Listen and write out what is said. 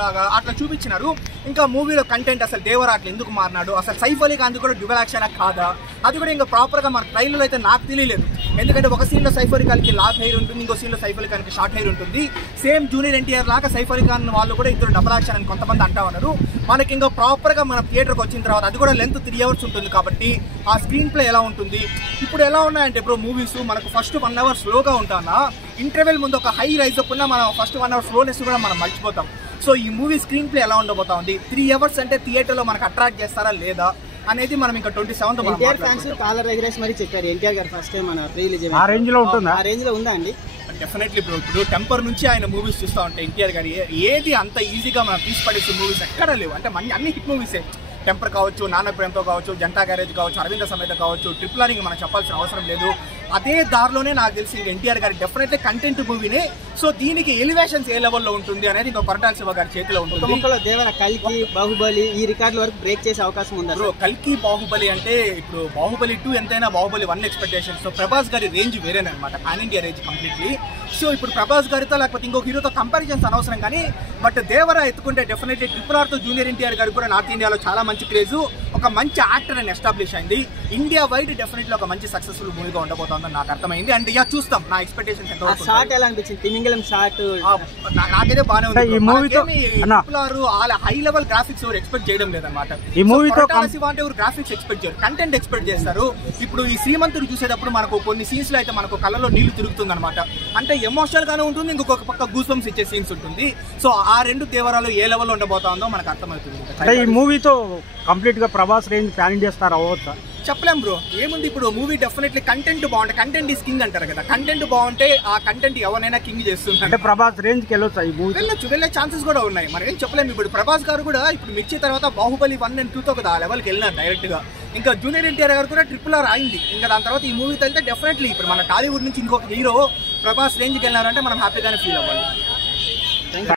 లాగా అట్లా చూపించినారు. ఇంకా మూవీలో కంటెంట్ అసలు దేవరా అట్లా ఎందుకు మారినాడు, అసలు సైఫ్ అలీ ఖాన్ కూడా డ్యువల్ యాక్షన్ కాదా, అది కూడా ఇంకా ప్రాపర్గా మన ట్రైలర్లో అయితే నాకు తెలియలేదు. ఎందుకంటే ఒక సీన్లో సైఫ్ అలీ ఖాన్కి లాంగ్ హెయిర్ ఉంటుంది, ఇంకో సీన్లో సైఫ్ అలీ ఖాన్కి షార్ట్ హెయిర్ ఉంటుంది. సేమ్ జూనియర్ ఎన్టీఆర్ లాగా సైఫ్ అలీ ఖాన్ వాళ్ళు కూడా ఇద్దరు డబల్ యాక్షన్ అని కొంతమంది అంటా ఉన్నారు. మనకి ఇంకా ప్రాపర్గా మన థియేటర్కి వచ్చిన తర్వాత అది కూడా లెంత్ 3 hours ఉంటుంది కాబట్టి ఆ స్క్రీన్ ప్లే ఎలా ఉంటుంది. ఇప్పుడు ఎలా ఉన్నాయంటే బ్రో మూవీస్ మనకు ఫస్ట్ 1 hour స్లోగా ఉంటానా, ఇంటర్వెల్ ముందు ఒక హై రైజ్ అప్ ఉన్న మనం ఫస్ట్ 1 hour స్లోనెస్ కూడా మనం మర్చిపోతాం. సో ఈ మూవీ స్క్రీన్ ప్లే ఎలా ఉండబోతా ఉంది, 3 hours అంటే థియేటర్లో మనకు అట్రాక్ట్ చేస్తారా లేదా అనేది మనం ఇంకా 27th ఎన్టీఆర్ ఫ్యాన్స్ కాలర్ ఎగరేసి మరి చెప్పారు. ఎన్టీఆర్ గారు ఫస్ట్ టైం మన రిలీజ్ ఆ రేంజ్ లో ఉంటుందా? ఆ రేంజ్ లో ఉందా అండి? Definitely bro. ఇప్పుడు టెంపర్ నుంచి ఆయన మూవీస్ చూస్తూ ఉంటే ఎన్టీఆర్ గారి ఏది అంత ఈజీగా మనం తీసి పడేసే మూవీస్ ఎక్కడ లేవు. అంటే అన్ని హిట్ మూవీసే, టెంపర్ కావచ్చు, నాన్న ప్రేమతో కావచ్చు, జంటా గ్యారేజ్ కావచ్చు, అరవింద సమేత కావచ్చు, ట్రిపుల్ ఆర్ మనం చెప్పాల్సిన అవసరం లేదు. అదే దారిలోనే నాకు తెలిసి ఇంకా ఎన్టీఆర్ గారి డెఫినెట్లీ కంటెంట్ మూవీనే. సో దీనికి ఎలివేషన్స్ ఏ లెవెల్లో ఉంటుంది అనేది ఇంకా కొరటాల శివ గారి చేతిలో ఉంటుంది. దేవర కల్కి బాహుబలి ఈ రికార్డుల వరకు బ్రేక్ చేసే అవకాశం ఉంది బ్రో. కల్కి బాహుబలి అంటే ఇప్పుడు బాహుబలి 2 ఎంతైనా బాహుబలి 1 ఎక్స్పెక్టేషన్స్. సో ప్రభాస్ గారి రేంజ్ వేరేనమాట, pan India range completely. So ఇప్పుడు ప్రభాస్ గారితో లేకపోతే ఇంకొక హీరోతో కంపారిజన్స్ అనవసరం, కానీ బట్ దేవర ఎత్తుకుంటే డెఫినెట్లీ ట్రిపుల్ ఆర్తో జూనియర్ ఎన్టీఆర్ గారు కూడా నార్త్ ఇండియాలో చాలా మంచి క్రేజ్, ఒక మంచి యాక్టర్ అని ఎస్టాబ్లిష్ అయింది. ఇండియా వైడ్ డెఫినెట్లీ ఒక మంచి సక్సెస్ఫుల్ మూవీగా ఉండబోతుందని నాకు అర్థమైంది. అండ్ ఇక చూస్తాం నా ఎక్స్పెక్టేషన్స్ ఎంత. షార్ట్ ఎలా అనిపించింది? తిమింగలం షార్ట్ నాకైతే బాగానే ఉంది. ఈ మూవీతో హై లెవెల్ గ్రాఫిక్స్ ఎవరు ఎక్స్పెక్ట్ చేయడం లేదన్నమాట. ఈ మూవీతో అంటే ఎవరు గ్రాఫిక్స్ ఎక్స్పెక్ట్ చేయరు, కంటెంట్ ఎక్స్పెక్ట్ చేస్తారు. ఇప్పుడు ఈ శ్రీమంతుడు చూసేటప్పుడు మనకు కొన్ని సీన్స్ లో అయితే మనకు కళ్ళలో నీళ్లు తిరుగుతుంది అనమాట. అంటే ఎమోషనల్ గానే ఉంటుంది, ఇంకొక పక్క గూస్ బంప్స్ ఇచ్చే సీన్స్ ఉంటుంది. సో ఆ రెండు దేవరాలు ఏ లెవెల్లో ఉండబోతా ఉందో మనకు అర్థమవుతుంది. ఈ మూవీతో కంప్లీట్ గా ప్రభాస్ రేంజ్ ప్లాన్ చేస్తారు అవ్వచ్చా? చెప్పలేం బ్రో. ఏముంది ఇప్పుడు మూవీ డెఫినెట్లీ కంటెంట్ బాగుంటే, కంటెంట్ ఈస్ కింగ్ అంటారు కదా, కంటెంట్ బాగుంటే ఆ కంటెంట్ ఎవరైనా కింగ్ చేస్తుంది. అంటే ప్రభాస్ రేంజ్ కి వెళ్ళొచ్చా ఈ మూవీ? వెళ్ళే ఛాన్సెస్ కూడా ఉన్నాయి. మనం ఏం చెప్పలేము. ఇప్పుడు ప్రభాస్ గారు కూడా ఇప్పుడు మిర్చి తర్వాత బాహుబలి 1 and 2తో కదా ఆ లెవెల్కి వెళ్ళినారు డైరెక్ట్ గా. ఇంకా జూనియర్ ఎన్టీఆర్ గారు కూడా ట్రిపుల్ ఆర్ అయింది. ఇంకా దాని తర్వాత ఈ మూవీతో అయితే డెఫినెట్లీ ఇప్పుడు మన టాలీవుడ్ నుంచి ఇంకొక హీరో ప్రభాస్ రేంజ్కి వెళ్ళినారంటే మనం హ్యాపీగానే ఫీల్ అవ్వాలి.